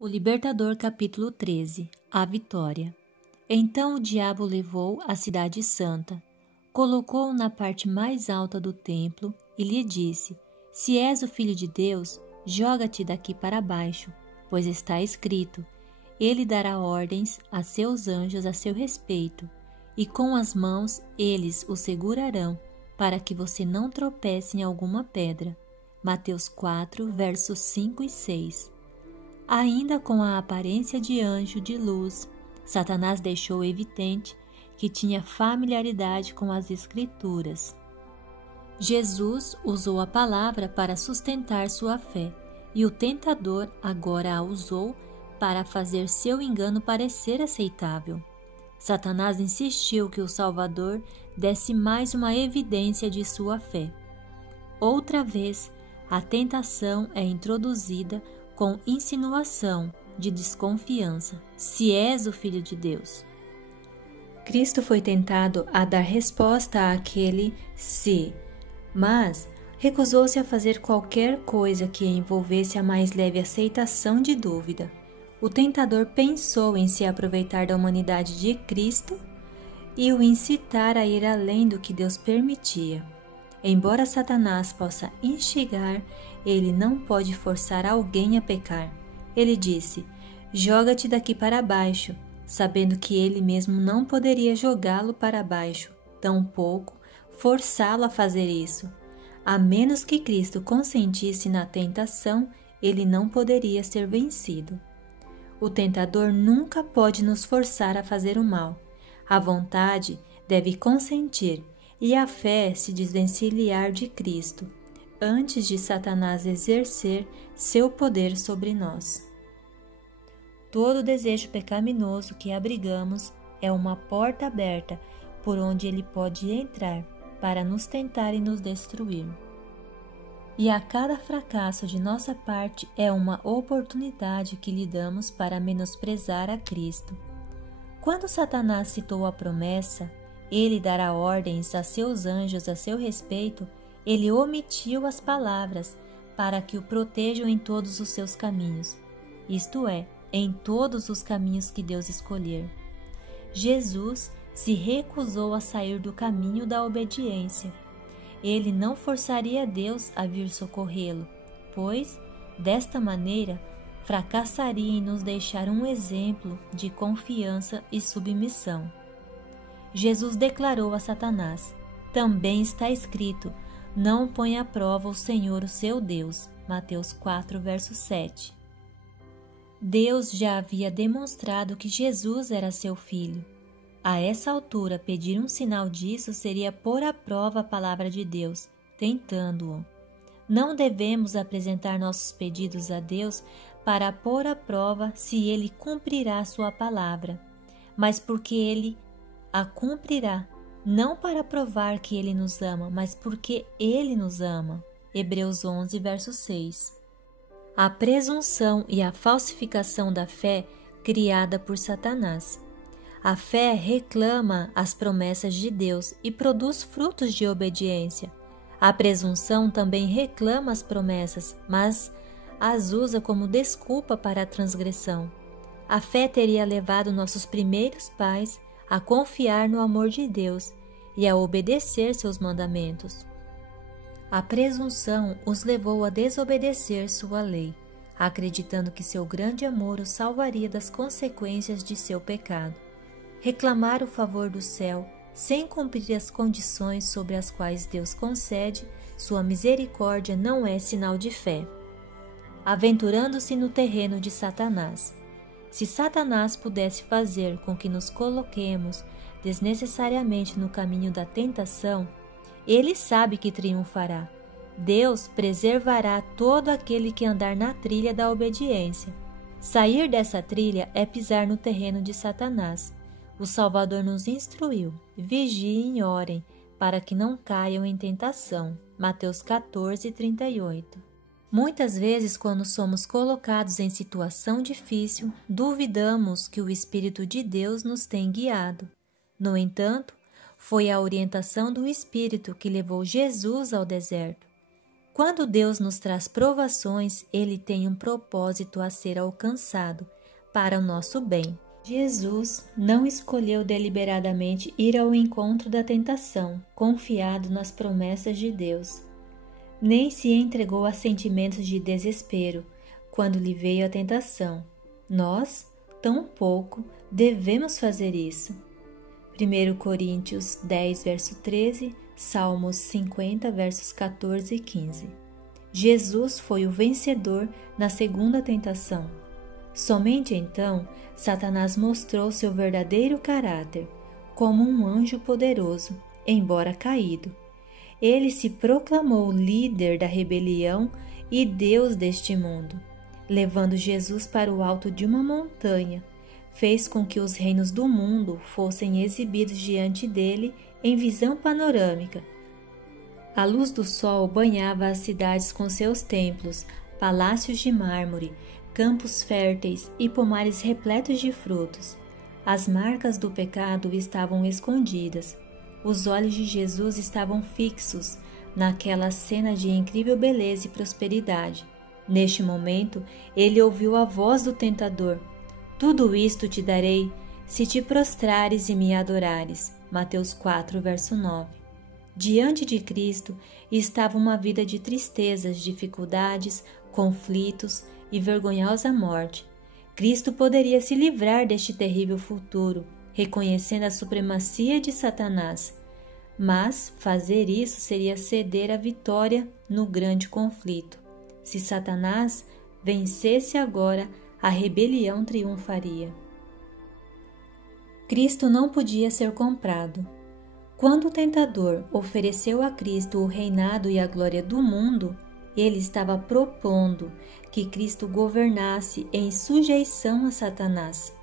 O Libertador, capítulo 13. A vitória. Então o diabo levou a cidade santa, colocou-o na parte mais alta do templo e lhe disse: Se és o filho de Deus, joga-te daqui para baixo, pois está escrito: Ele dará ordens a seus anjos a seu respeito, e com as mãos eles o segurarão, para que você não tropece em alguma pedra. Mateus 4, versos 5 e 6. Ainda com a aparência de anjo de luz, Satanás deixou evidente que tinha familiaridade com as Escrituras. Jesus usou a palavra para sustentar sua fé, e o tentador agora a usou para fazer seu engano parecer aceitável. Satanás insistiu que o Salvador desse mais uma evidência de sua fé. Outra vez, a tentação é introduzida com insinuação de desconfiança, se és o Filho de Deus. Cristo foi tentado a dar resposta àquele se, mas recusou-se a fazer qualquer coisa que envolvesse a mais leve aceitação de dúvida. O tentador pensou em se aproveitar da humanidade de Cristo e o incitar a ir além do que Deus permitia. Embora Satanás possa instigar, ele não pode forçar alguém a pecar. Ele disse: Joga-te daqui para baixo, sabendo que ele mesmo não poderia jogá-lo para baixo, tampouco forçá-lo a fazer isso. A menos que Cristo consentisse na tentação, ele não poderia ser vencido. O tentador nunca pode nos forçar a fazer o mal. A vontade deve consentir e a fé se desvencilhar de Cristo, antes de Satanás exercer seu poder sobre nós. Todo desejo pecaminoso que abrigamos é uma porta aberta por onde ele pode entrar para nos tentar e nos destruir. E a cada fracasso de nossa parte é uma oportunidade que lhe damos para menosprezar a Cristo. Quando Satanás citou a promessa, ele dará ordens a seus anjos a seu respeito, ele omitiu as palavras para que o protejam em todos os seus caminhos, isto é, em todos os caminhos que Deus escolher. Jesus se recusou a sair do caminho da obediência. Ele não forçaria Deus a vir socorrê-lo, pois, desta maneira, fracassaria em nos deixar um exemplo de confiança e submissão. Jesus declarou a Satanás: Também está escrito, não põe à prova o Senhor, o seu Deus. Mateus 4, verso 7. Deus já havia demonstrado que Jesus era seu filho. A essa altura, pedir um sinal disso seria pôr à prova a palavra de Deus, tentando-o. Não devemos apresentar nossos pedidos a Deus para pôr à prova se Ele cumprirá sua palavra, mas porque Ele a cumprirá, não para provar que Ele nos ama, mas porque Ele nos ama. Hebreus 11, verso 6. A presunção e a falsificação da fé criada por Satanás. A fé reclama as promessas de Deus e produz frutos de obediência. A presunção também reclama as promessas, mas as usa como desculpa para a transgressão. A fé teria levado nossos primeiros pais a confiar no amor de Deus e a obedecer seus mandamentos. A presunção os levou a desobedecer sua lei, acreditando que seu grande amor os salvaria das consequências de seu pecado. Reclamar o favor do céu sem cumprir as condições sobre as quais Deus concede sua misericórdia não é sinal de fé. Aventurando-se no terreno de Satanás. Se Satanás pudesse fazer com que nos coloquemos desnecessariamente no caminho da tentação, ele sabe que triunfará. Deus preservará todo aquele que andar na trilha da obediência. Sair dessa trilha é pisar no terreno de Satanás. O Salvador nos instruiu: vigiem e orem, para que não caiam em tentação. Mateus 14, 38. Muitas vezes, quando somos colocados em situação difícil, duvidamos que o Espírito de Deus nos tem guiado. No entanto, foi a orientação do Espírito que levou Jesus ao deserto. Quando Deus nos traz provações, Ele tem um propósito a ser alcançado para o nosso bem. Jesus não escolheu deliberadamente ir ao encontro da tentação, confiado nas promessas de Deus, nem se entregou a sentimentos de desespero quando lhe veio a tentação. Nós, tampouco, devemos fazer isso. 1 Coríntios 10, verso 13, Salmos 50, versos 14 e 15. Jesus foi o vencedor na segunda tentação. Somente então, Satanás mostrou seu verdadeiro caráter, como um anjo poderoso, embora caído. Ele se proclamou líder da rebelião e Deus deste mundo. Levando Jesus para o alto de uma montanha, fez com que os reinos do mundo fossem exibidos diante dele em visão panorâmica. A luz do sol banhava as cidades com seus templos, palácios de mármore, campos férteis e pomares repletos de frutos. As marcas do pecado estavam escondidas. Os olhos de Jesus estavam fixos naquela cena de incrível beleza e prosperidade. Neste momento, ele ouviu a voz do tentador: "Tudo isto te darei, se te prostrares e me adorares." Mateus 4, verso 9. Diante de Cristo estava uma vida de tristezas, dificuldades, conflitos e vergonhosa morte. Cristo poderia se livrar deste terrível futuro, reconhecendo a supremacia de Satanás. Mas fazer isso seria ceder a vitória no grande conflito. Se Satanás vencesse agora, a rebelião triunfaria. Cristo não podia ser comprado. Quando o tentador ofereceu a Cristo o reinado e a glória do mundo, ele estava propondo que Cristo governasse em sujeição a Satanás.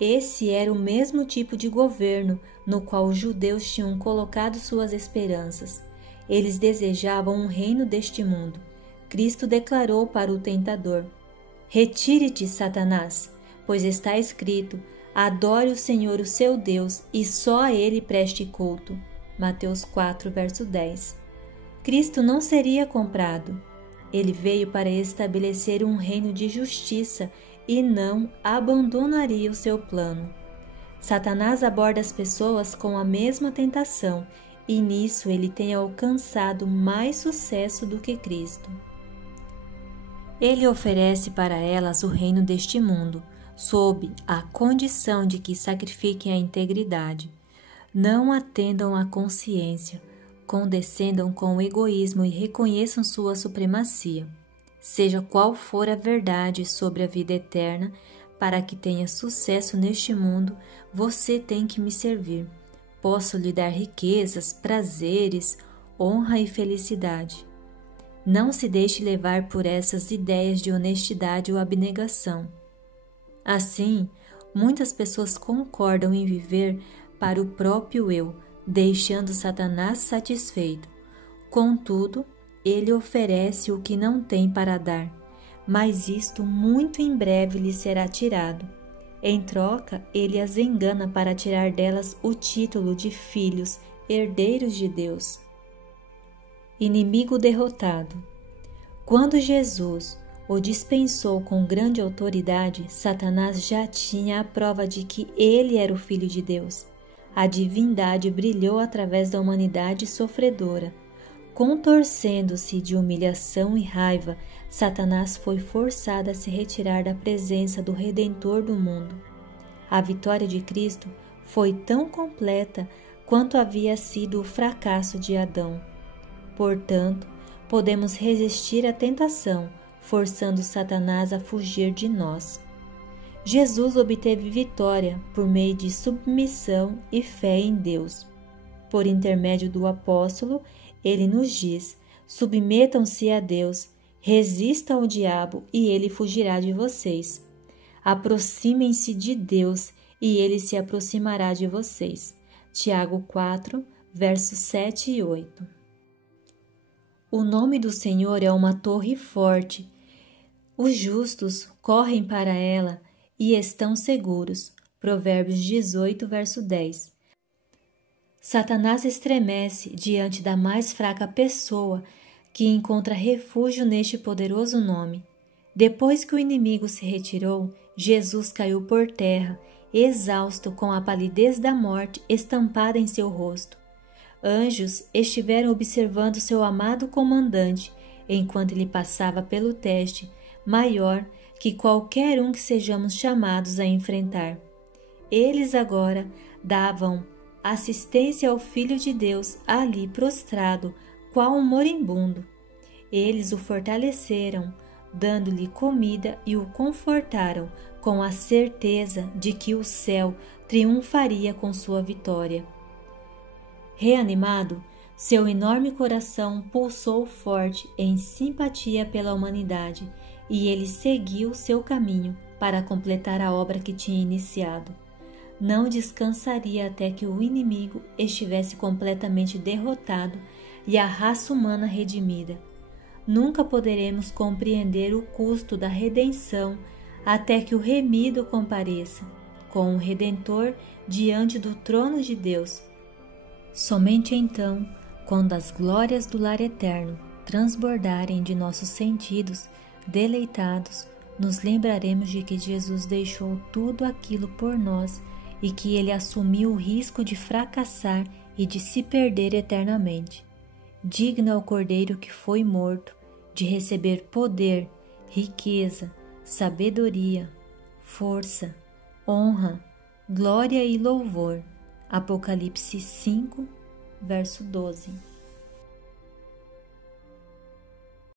Esse era o mesmo tipo de governo no qual os judeus tinham colocado suas esperanças. Eles desejavam um reino deste mundo. Cristo declarou para o tentador: "Retire-te, Satanás, pois está escrito: adore o Senhor, o seu Deus, e só a Ele preste culto." Mateus 4, verso 10. Cristo não seria comprado. Ele veio para estabelecer um reino de justiça e não abandonaria o seu plano. Satanás aborda as pessoas com a mesma tentação e nisso ele tem alcançado mais sucesso do que Cristo. Ele oferece para elas o reino deste mundo, sob a condição de que sacrifiquem a integridade, não atendam à consciência, condescendam com o egoísmo e reconheçam sua supremacia. Seja qual for a verdade sobre a vida eterna, para que tenha sucesso neste mundo, você tem que me servir. Posso lhe dar riquezas, prazeres, honra e felicidade. Não se deixe levar por essas ideias de honestidade ou abnegação. Assim, muitas pessoas concordam em viver para o próprio eu, deixando Satanás satisfeito. Contudo, ele oferece o que não tem para dar, mas isto muito em breve lhe será tirado. Em troca, ele as engana para tirar delas o título de filhos, herdeiros de Deus. Inimigo derrotado. Quando Jesus o dispensou com grande autoridade, Satanás já tinha a prova de que ele era o Filho de Deus. A divindade brilhou através da humanidade sofredora. Contorcendo-se de humilhação e raiva, Satanás foi forçado a se retirar da presença do Redentor do mundo. A vitória de Cristo foi tão completa quanto havia sido o fracasso de Adão. Portanto, podemos resistir à tentação, forçando Satanás a fugir de nós. Jesus obteve vitória por meio de submissão e fé em Deus. Por intermédio do apóstolo, ele nos diz: submetam-se a Deus, resistam ao diabo e ele fugirá de vocês. Aproximem-se de Deus e ele se aproximará de vocês. Tiago 4, versos 7 e 8. O nome do Senhor é uma torre forte. Os justos correm para ela e estão seguros. Provérbios 18, verso 10. Satanás estremece diante da mais fraca pessoa que encontra refúgio neste poderoso nome. Depois que o inimigo se retirou, Jesus caiu por terra, exausto, com a palidez da morte estampada em seu rosto. Anjos estiveram observando seu amado comandante enquanto ele passava pelo teste maior que qualquer um que sejamos chamados a enfrentar. Eles agora davam assistência ao Filho de Deus ali prostrado, qual um moribundo. Eles o fortaleceram, dando-lhe comida, e o confortaram com a certeza de que o céu triunfaria com sua vitória. Reanimado, seu enorme coração pulsou forte em simpatia pela humanidade, e ele seguiu seu caminho para completar a obra que tinha iniciado. Não descansaria até que o inimigo estivesse completamente derrotado e a raça humana redimida. Nunca poderemos compreender o custo da redenção até que o remido compareça, com o Redentor, diante do trono de Deus. Somente então, quando as glórias do lar eterno transbordarem de nossos sentidos deleitados, nos lembraremos de que Jesus deixou tudo aquilo por nós e que ele assumiu o risco de fracassar e de se perder eternamente. Digno é o Cordeiro que foi morto de receber poder, riqueza, sabedoria, força, honra, glória e louvor. Apocalipse 5, verso 12.